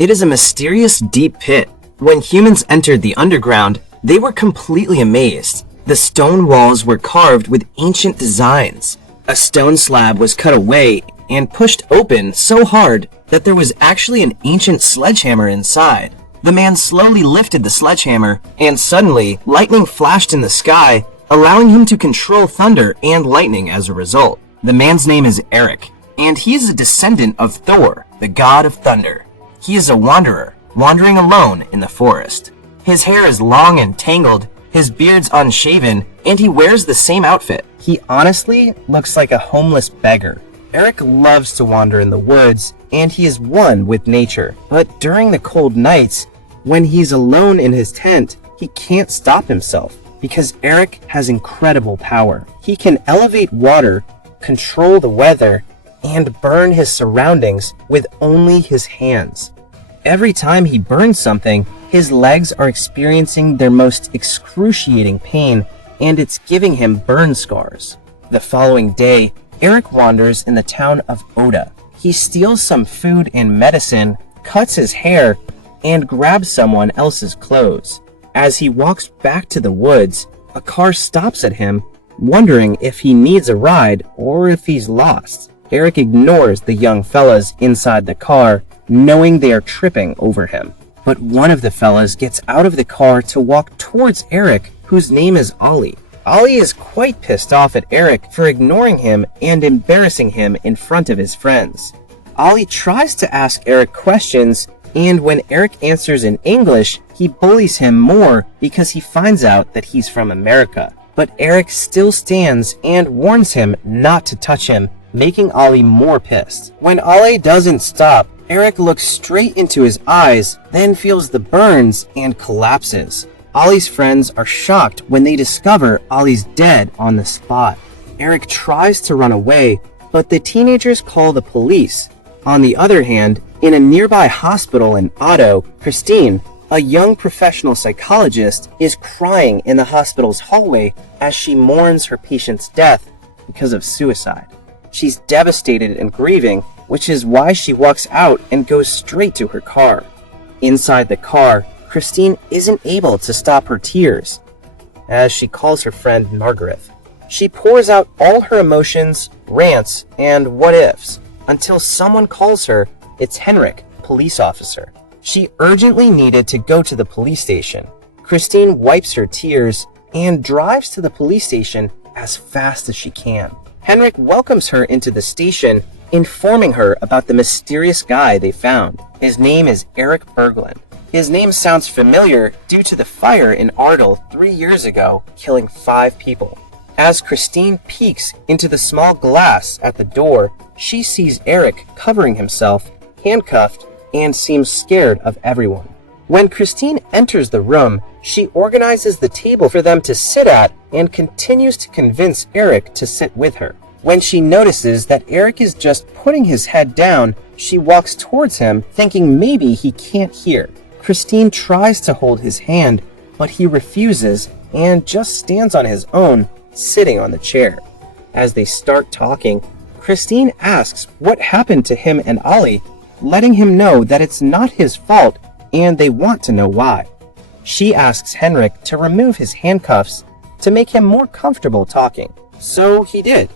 It is a mysterious deep pit. When humans entered the underground, they were completely amazed. The stone walls were carved with ancient designs. A stone slab was cut away and pushed open so hard that there was actually an ancient sledgehammer inside. The man slowly lifted the sledgehammer, and suddenly, lightning flashed in the sky, allowing him to control thunder and lightning as a result. The man's name is Eric, and he is a descendant of Thor, the god of thunder. He is a wanderer, wandering alone in the forest. His hair is long and tangled, his beard's unshaven, and he wears the same outfit. He honestly looks like a homeless beggar. Eric loves to wander in the woods, and he is one with nature. But during the cold nights, when he's alone in his tent, he can't stop himself because Eric has incredible power. He can elevate water, control the weather, and burn his surroundings with only his hands. Every time he burns something, his legs are experiencing their most excruciating pain, and it's giving him burn scars. The following day, Eric wanders in the town of Oda. He steals some food and medicine, cuts his hair, and grabs someone else's clothes. As he walks back to the woods, a car stops at him, wondering if he needs a ride or if he's lost. Eric ignores the young fellas inside the car, knowing they are tripping over him. But one of the fellas gets out of the car to walk towards Eric, whose name is Ollie. Ollie is quite pissed off at Eric for ignoring him and embarrassing him in front of his friends. Ollie tries to ask Eric questions, and when Eric answers in English, he bullies him more because he finds out that he's from America. But Eric still stands and warns him not to touch him, making Ollie more pissed. When Ollie doesn't stop, Eric looks straight into his eyes, then feels the burns and collapses. Ollie's friends are shocked when they discover Ollie's dead on the spot. Eric tries to run away, but the teenagers call the police. On the other hand, in a nearby hospital in Otto, Christine, a young professional psychologist, is crying in the hospital's hallway as she mourns her patient's death because of suicide. She's devastated and grieving, which is why she walks out and goes straight to her car. Inside the car, Christine isn't able to stop her tears, as she calls her friend Margaret. She pours out all her emotions, rants, and what-ifs, until someone calls her. It's Henrik, police officer. She urgently needed to go to the police station. Christine wipes her tears and drives to the police station as fast as she can. Henrik welcomes her into the station, informing her about the mysterious guy they found. His name is Eric Berglund. His name sounds familiar due to the fire in Ardell 3 years ago, killing 5 people. As Christine peeks into the small glass at the door, she sees Eric covering himself, handcuffed, and seems scared of everyone. When Christine enters the room, she organizes the table for them to sit at and continues to convince Eric to sit with her. When she notices that Eric is just putting his head down, she walks towards him, thinking maybe he can't hear. Christine tries to hold his hand, but he refuses and just stands on his own, sitting on the chair. As they start talking, Christine asks what happened to him and Ollie, letting him know that it's not his fault and they want to know why. She asks Henrik to remove his handcuffs to make him more comfortable talking. So he did.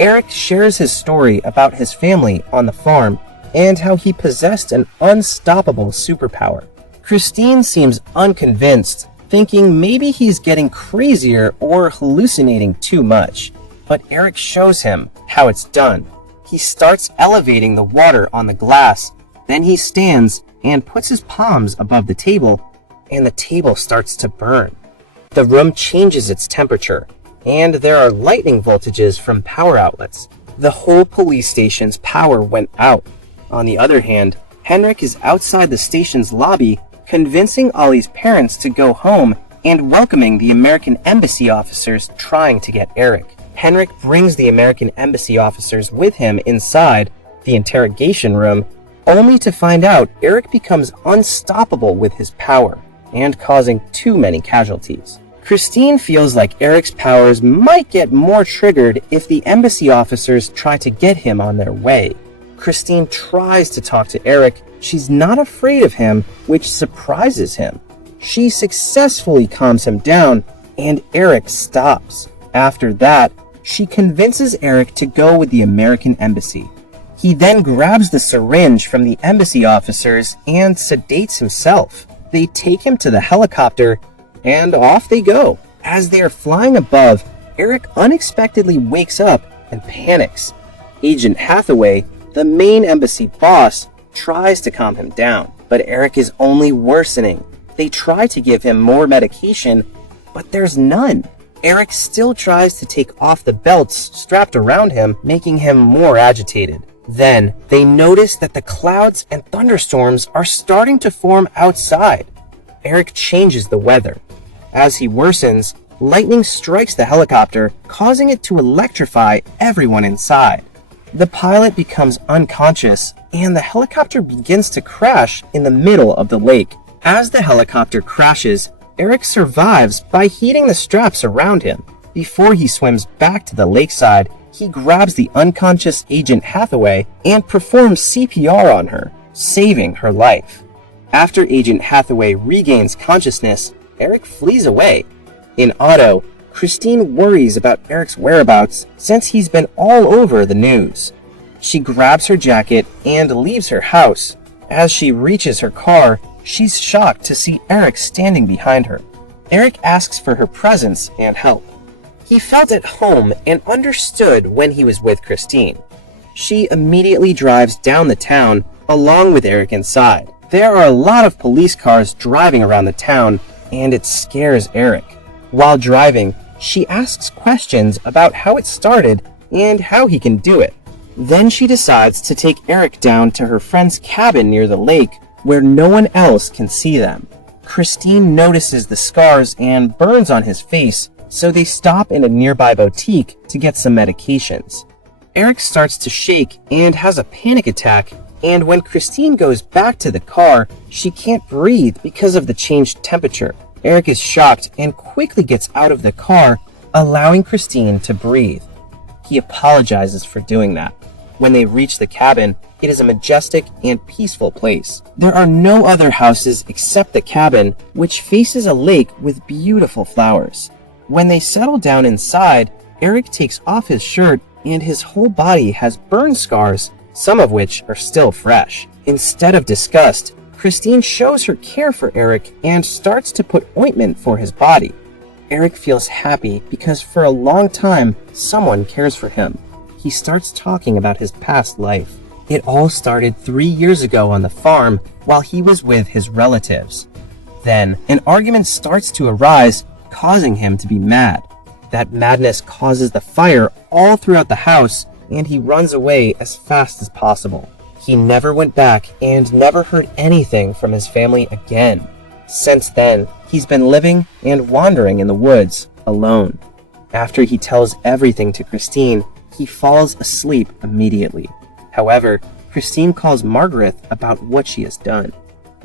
Eric shares his story about his family on the farm and how he possessed an unstoppable superpower. Christine seems unconvinced, thinking maybe he's getting crazier or hallucinating too much. But Eric shows him how it's done. He starts elevating the water on the glass, then he stands and puts his palms above the table, and the table starts to burn. The room changes its temperature, and there are lightning voltages from power outlets. The whole police station's power went out. On the other hand, Henrik is outside the station's lobby, convincing Ollie's parents to go home and welcoming the American embassy officers trying to get Eric. Henrik brings the American embassy officers with him inside the interrogation room, only to find out Eric becomes unstoppable with his power and causing too many casualties. Christine feels like Eric's powers might get more triggered if the embassy officers try to get him on their way. Christine tries to talk to Eric, She's not afraid of him, which surprises him. She successfully calms him down, and Eric stops. After that, she convinces Eric to go with the American embassy. He then grabs the syringe from the embassy officers and sedates himself. They take him to the helicopter, and off they go. As they are flying above, Eric unexpectedly wakes up and panics. Agent Hathaway, the main embassy boss, tries to calm him down, but Eric is only worsening. They try to give him more medication, but there's none. Eric still tries to take off the belts strapped around him, making him more agitated. Then, they notice that the clouds and thunderstorms are starting to form outside. Eric changes the weather. As he worsens, lightning strikes the helicopter, causing it to electrify everyone inside. The pilot becomes unconscious, and the helicopter begins to crash in the middle of the lake. As the helicopter crashes, Eric survives by heating the straps around him. Before he swims back to the lakeside, he grabs the unconscious Agent Hathaway and performs CPR on her, saving her life. After Agent Hathaway regains consciousness, Eric flees away. In auto, Christine worries about Eric's whereabouts since he's been all over the news. She grabs her jacket and leaves her house. As she reaches her car, she's shocked to see Eric standing behind her. Eric asks for her presence and help. He felt at home and understood when he was with Christine. She immediately drives down the town along with Eric inside. There are a lot of police cars driving around the town, and it scares Eric. While driving, she asks questions about how it started and how he can do it. Then she decides to take Eric down to her friend's cabin near the lake where no one else can see them. Christine notices the scars and burns on his face, so they stop in a nearby boutique to get some medications. Eric starts to shake and has a panic attack, and when Christine goes back to the car, she can't breathe because of the changed temperature. Eric is shocked and quickly gets out of the car, allowing Christine to breathe. He apologizes for doing that. When they reach the cabin, it is a majestic and peaceful place. There are no other houses except the cabin, which faces a lake with beautiful flowers. When they settle down inside, Eric takes off his shirt and his whole body has burn scars, some of which are still fresh. Instead of disgust, Christine shows her care for Eric and starts to put ointment for his body. Eric feels happy because for a long time, someone cares for him. He starts talking about his past life. It all started 3 years ago on the farm while he was with his relatives. Then, an argument starts to arise, causing him to be mad. That madness causes the fire all throughout the house, and he runs away as fast as possible. He never went back and never heard anything from his family again. Since then, he's been living and wandering in the woods alone. After he tells everything to Christine, he falls asleep immediately. However, Christine calls Margaret about what she has done.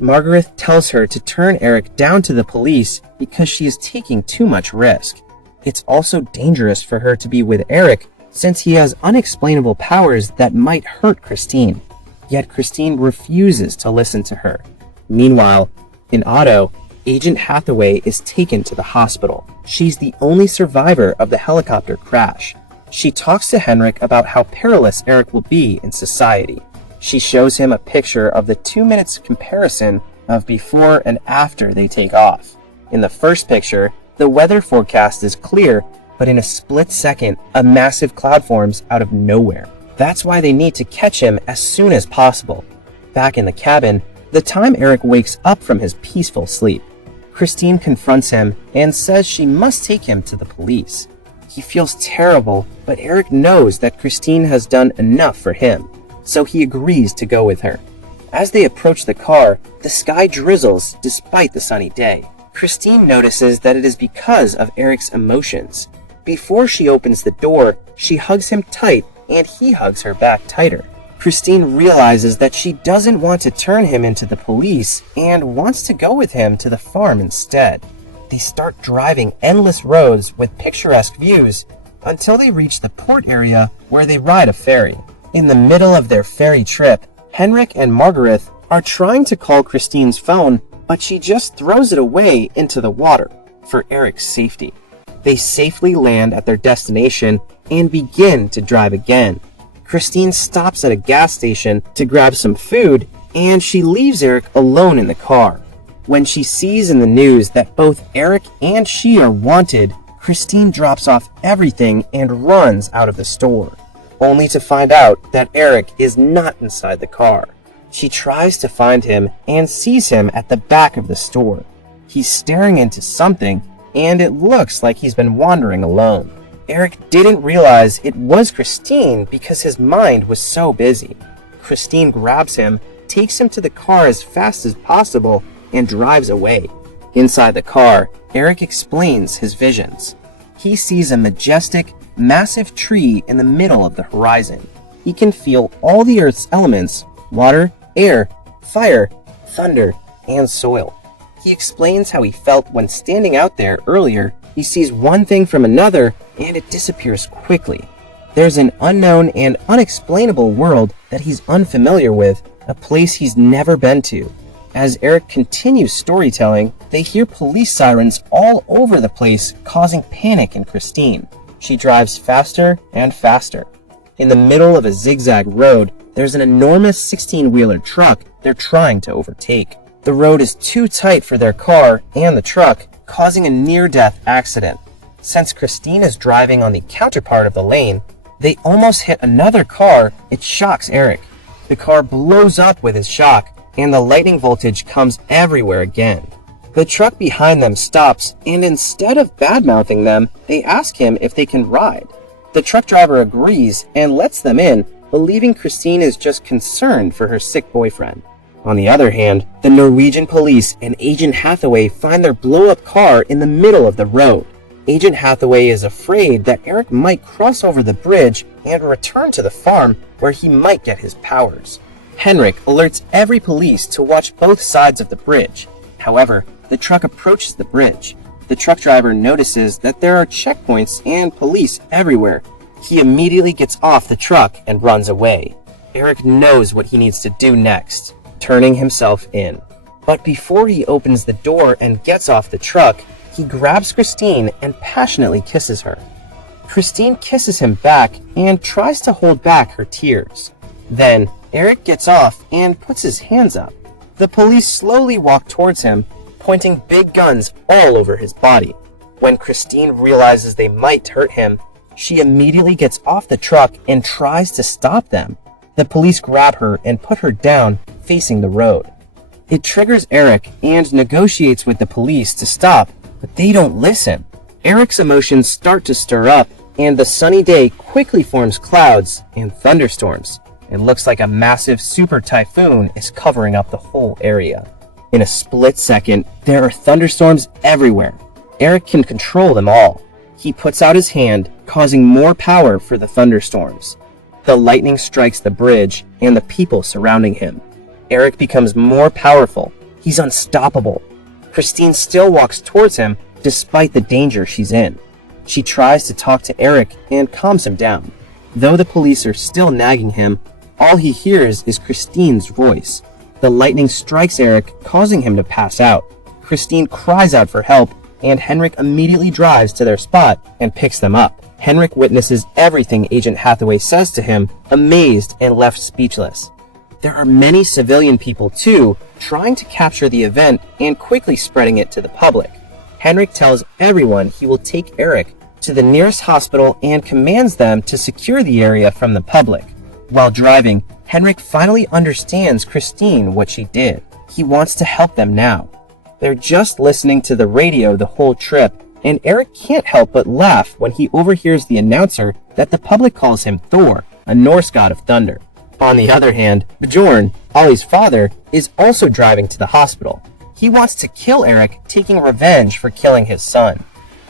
Margaret tells her to turn Eric down to the police because she is taking too much risk. It's also dangerous for her to be with Eric since he has unexplainable powers that might hurt Christine. Yet Christine refuses to listen to her. Meanwhile, in Otto, Agent Hathaway is taken to the hospital. She's the only survivor of the helicopter crash. She talks to Henrik about how perilous Eric will be in society. She shows him a picture of the 2 minutes comparison of before and after they take off. In the first picture, the weather forecast is clear, but in a split second, a massive cloud forms out of nowhere. That's why they need to catch him as soon as possible. Back in the cabin, the time Eric wakes up from his peaceful sleep, Christine confronts him and says she must take him to the police. He feels terrible, but Eric knows that Christine has done enough for him, so he agrees to go with her. As they approach the car, the sky drizzles despite the sunny day. Christine notices that it is because of Eric's emotions. Before she opens the door, she hugs him tight and he hugs her back tighter. Christine realizes that she doesn't want to turn him into the police and wants to go with him to the farm instead. They start driving endless roads with picturesque views until they reach the port area where they ride a ferry. In the middle of their ferry trip, Henrik and Margaret are trying to call Christine's phone, but she just throws it away into the water for Eric's safety. They safely land at their destination and begin to drive again. Christine stops at a gas station to grab some food, and she leaves Eric alone in the car. When she sees in the news that both Eric and she are wanted, Christine drops off everything and runs out of the store, only to find out that Eric is not inside the car. She tries to find him and sees him at the back of the store. He's staring into something, and it looks like he's been wandering alone. Eric didn't realize it was Christine because his mind was so busy. Christine grabs him, takes him to the car as fast as possible, and drives away. Inside the car, Eric explains his visions. He sees a majestic, massive tree in the middle of the horizon. He can feel all the Earth's elements: water, air, fire, thunder, and soil. He explains how he felt when standing out there earlier. He sees one thing from another, and it disappears quickly. There's an unknown and unexplainable world that he's unfamiliar with, a place he's never been to. As Eric continues storytelling, they hear police sirens all over the place, causing panic in Christine. She drives faster and faster. In the middle of a zigzag road, there's an enormous 16-wheeler truck they're trying to overtake. The road is too tight for their car and the truck, causing a near-death accident. Since Christine is driving on the counterpart of the lane, they almost hit another car. It shocks Eric. The car blows up with his shock, and the lightning voltage comes everywhere again. The truck behind them stops, and instead of bad-mouthing them, they ask him if they can ride. The truck driver agrees and lets them in, believing Christine is just concerned for her sick boyfriend. On the other hand, the Norwegian police and Agent Hathaway find their blow-up car in the middle of the road. Agent Hathaway is afraid that Eric might cross over the bridge and return to the farm where he might get his powers. Henrik alerts every police to watch both sides of the bridge. However, the truck approaches the bridge. The truck driver notices that there are checkpoints and police everywhere. He immediately gets off the truck and runs away. Eric knows what he needs to do next, turning himself in. But before he opens the door and gets off the truck, he grabs Christine and passionately kisses her. Christine kisses him back and tries to hold back her tears. Then, Eric gets off and puts his hands up. The police slowly walk towards him, pointing big guns all over his body. When Christine realizes they might hurt him, she immediately gets off the truck and tries to stop them. The police grab her and put her down, facing the road. It triggers Eric and negotiates with the police to stop, but they don't listen. Eric's emotions start to stir up, and the sunny day quickly forms clouds and thunderstorms. It looks like a massive super typhoon is covering up the whole area. In a split second, there are thunderstorms everywhere. Eric can control them all. He puts out his hand, causing more power for the thunderstorms. The lightning strikes the bridge and the people surrounding him. Eric becomes more powerful. He's unstoppable. Christine still walks towards him despite the danger she's in. She tries to talk to Eric and calms him down. Though the police are still nagging him, all he hears is Christine's voice. The lightning strikes Eric, causing him to pass out. Christine cries out for help, and Henrik immediately drives to their spot and picks them up. Henrik witnesses everything Agent Hathaway says to him, amazed and left speechless. There are many civilian people too, trying to capture the event and quickly spreading it to the public. Henrik tells everyone he will take Eric to the nearest hospital and commands them to secure the area from the public. While driving, Henrik finally understands Christine what she did. He wants to help them now. They're just listening to the radio the whole trip, and Eric can't help but laugh when he overhears the announcer that the public calls him Thor, a Norse god of thunder. On the other hand, Bjorn, Ollie's father, is also driving to the hospital. He wants to kill Eric, taking revenge for killing his son.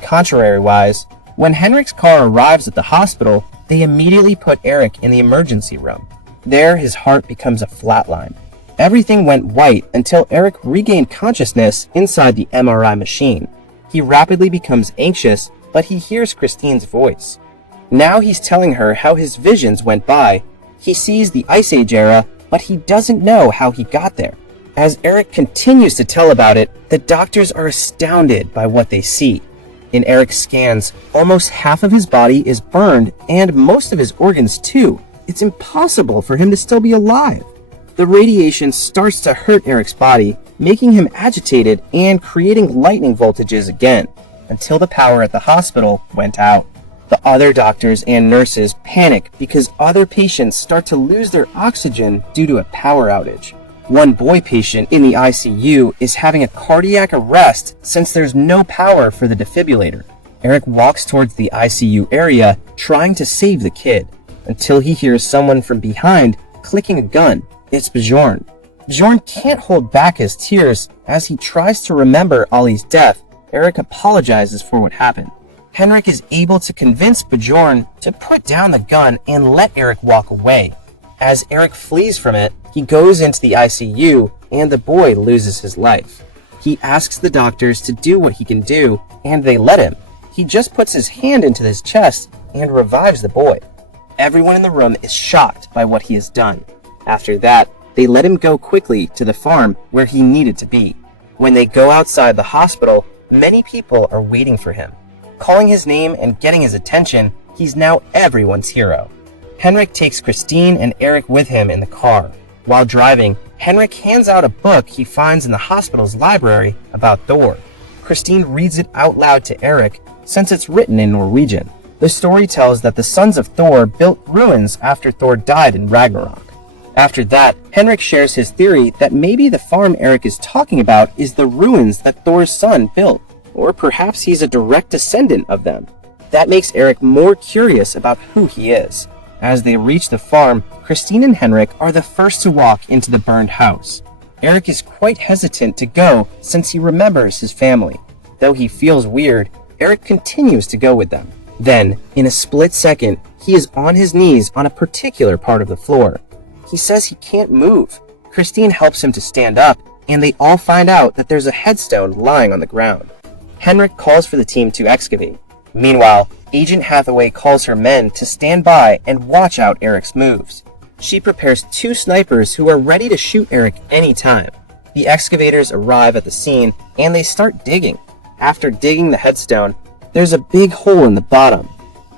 Contrary-wise, when Henrik's car arrives at the hospital, they immediately put Eric in the emergency room. There, his heart becomes a flatline. Everything went white until Eric regained consciousness inside the MRI machine. He rapidly becomes anxious, but he hears Christine's voice. Now he's telling her how his visions went by. He sees the Ice Age era but he doesn't know how he got there. As Eric continues to tell about it, the doctors are astounded by what they see. In Eric's scans, almost half of his body is burned and most of his organs too. It's impossible for him to still be alive. The radiation starts to hurt Eric's body, making him agitated and creating lightning voltages again, until the power at the hospital went out. The other doctors and nurses panic because other patients start to lose their oxygen due to a power outage. One boy patient in the ICU is having a cardiac arrest since there's no power for the defibrillator. Eric walks towards the ICU area trying to save the kid, until he hears someone from behind clicking a gun. It's Bjorn. Bjorn can't hold back his tears as he tries to remember Ollie's death. Eric apologizes for what happened. Henrik is able to convince Bjorn to put down the gun and let Eric walk away. As Eric flees from it, he goes into the ICU and the boy loses his life. He asks the doctors to do what he can do, and they let him. He just puts his hand into his chest and revives the boy. Everyone in the room is shocked by what he has done. After that, they let him go quickly to the farm where he needed to be. When they go outside the hospital, many people are waiting for him. Calling his name and getting his attention, he's now everyone's hero. Henrik takes Christine and Eric with him in the car. While driving, Henrik hands out a book he finds in the hospital's library about Thor. Christine reads it out loud to Eric since it's written in Norwegian. The story tells that the sons of Thor built ruins after Thor died in Ragnarok. After that, Henrik shares his theory that maybe the farm Eric is talking about is the ruins that Thor's son built, or perhaps he's a direct descendant of them. That makes Eric more curious about who he is. As they reach the farm, Christine and Henrik are the first to walk into the burned house. Eric is quite hesitant to go since he remembers his family. Though he feels weird, Eric continues to go with them. Then, in a split second, he is on his knees on a particular part of the floor. He says he can't move. Christine helps him to stand up, and they all find out that there's a headstone lying on the ground. Henrik calls for the team to excavate. Meanwhile, Agent Hathaway calls her men to stand by and watch out Eric's moves. She prepares 2 snipers who are ready to shoot Eric anytime. The excavators arrive at the scene and they start digging. After digging the headstone, there's a big hole in the bottom.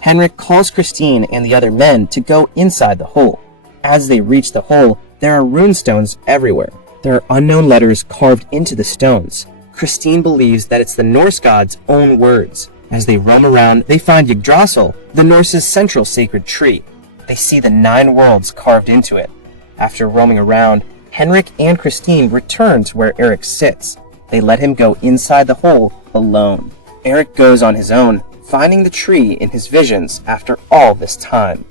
Henrik calls Christine and the other men to go inside the hole. As they reach the hole, there are runestones everywhere. There are unknown letters carved into the stones. Christine believes that it's the Norse god's own words. As they roam around, they find Yggdrasil, the Norse's central sacred tree. They see the 9 worlds carved into it. After roaming around, Henrik and Christine return to where Eric sits. They let him go inside the hole alone. Eric goes on his own, finding the tree in his visions after all this time.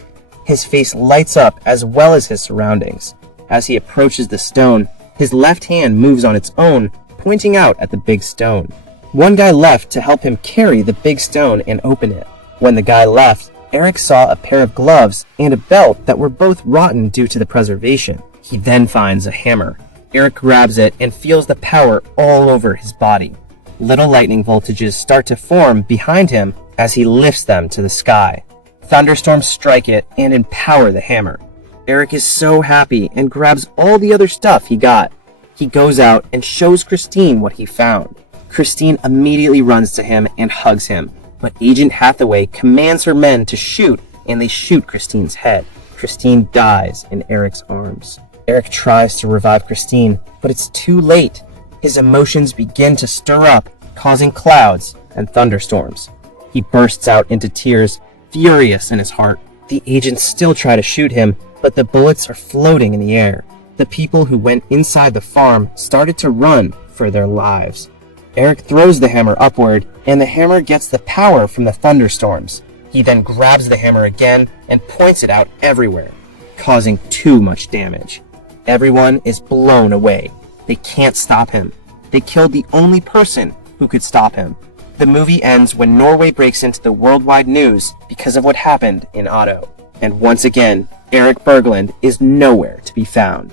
His face lights up as well as his surroundings. As he approaches the stone, his left hand moves on its own, pointing out at the big stone. One guy left to help him carry the big stone and open it. When the guy left, Eric saw a pair of gloves and a belt that were both rotten due to the preservation. He then finds a hammer. Eric grabs it and feels the power all over his body. Little lightning voltages start to form behind him as he lifts them to the sky. Thunderstorms strike it and empower the hammer. Eric is so happy and grabs all the other stuff he got. He goes out and shows Christine what he found. Christine immediately runs to him and hugs him, but Agent Hathaway commands her men to shoot, and they shoot Christine's head. Christine dies in Eric's arms. Eric tries to revive Christine, but it's too late. His emotions begin to stir up, causing clouds and thunderstorms. He bursts out into tears, furious in his heart. The agents still try to shoot him, but the bullets are floating in the air. The people who went inside the farm started to run for their lives. Eric throws the hammer upward, and the hammer gets the power from the thunderstorms. He then grabs the hammer again and points it out everywhere, causing too much damage. Everyone is blown away. They can't stop him. They killed the only person who could stop him. The movie ends when Norway breaks into the worldwide news because of what happened in Otto. And once again, Eric Berglund is nowhere to be found.